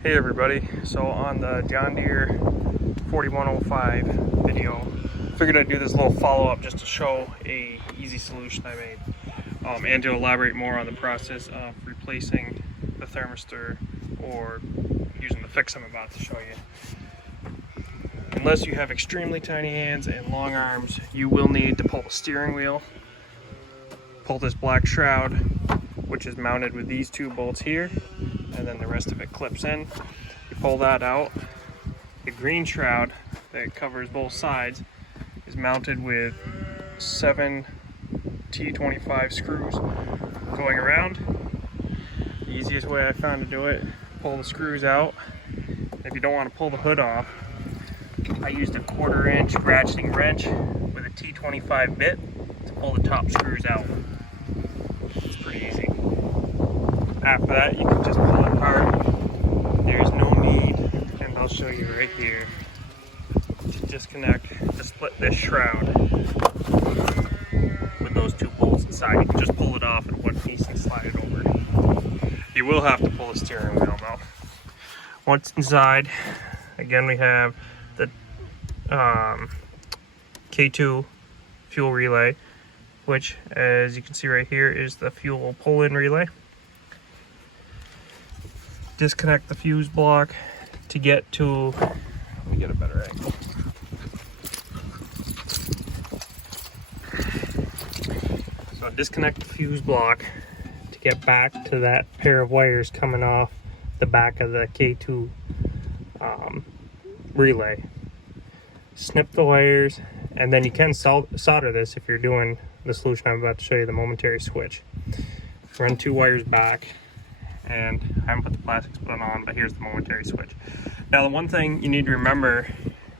Hey everybody, so on the John Deere 4105 video, figured I'd do this little follow-up just to show a easy solution I made and to elaborate more on the process of replacing the thermistor or using the fix I'm about to show you. Unless you have extremely tiny hands and long arms, you will need to pull the steering wheel, pull this black shroud, which is mounted with these two bolts here, and then the rest of it clips in. You pull that out. The green shroud that covers both sides is mounted with 7 T25 screws going around. The easiest way I found to do it, pull the screws out. If you don't want to pull the hood off, I used a 1/4 inch ratcheting wrench with a T25 bit to pull the top screws out. It's pretty easy. After that, you can just pull it apart. There's no need, and I'll show you right here, to to split this shroud with those two bolts inside. You can just pull it off in one piece and slide it over. You will have to pull the steering wheel though. Once inside, again we have the K2 fuel relay, which, as you can see right here, is the fuel pull-in relay. Disconnect the fuse block to get to, let me get a better angle. So disconnect the fuse block to get back to that pair of wires coming off the back of the K2 relay. Snip the wires, and then you can solder this if you're doing the solution I'm about to show you, the momentary switch. Run 2 wires back, and I haven't put the plastic split on, but here's the momentary switch. Now the one thing you need to remember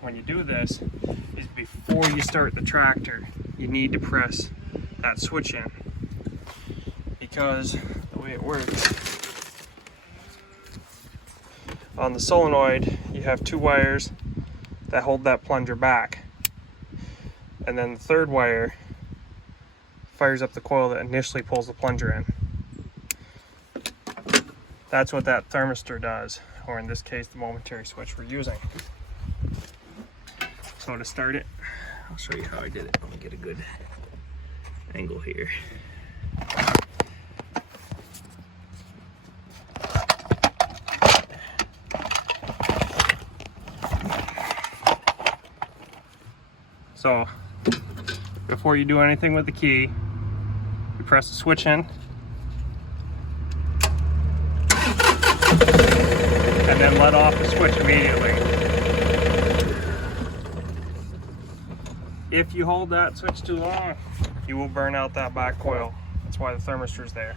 when you do this is before you start the tractor, you need to press that switch in, because the way it works, on the solenoid you have 2 wires that hold that plunger back, and then the 3rd wire fires up the coil that initially pulls the plunger in. That's what that thermistor does, or in this case the momentary switch we're using. So to start it, I'll show you how I did it. Let me get a good angle here. So before you do anything with the key, you press the switch in, and then let off the switch immediately. If you hold that switch too long, you will burn out that back coil. That's why the thermistor is there.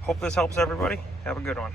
Hope this helps everybody. Have a good one.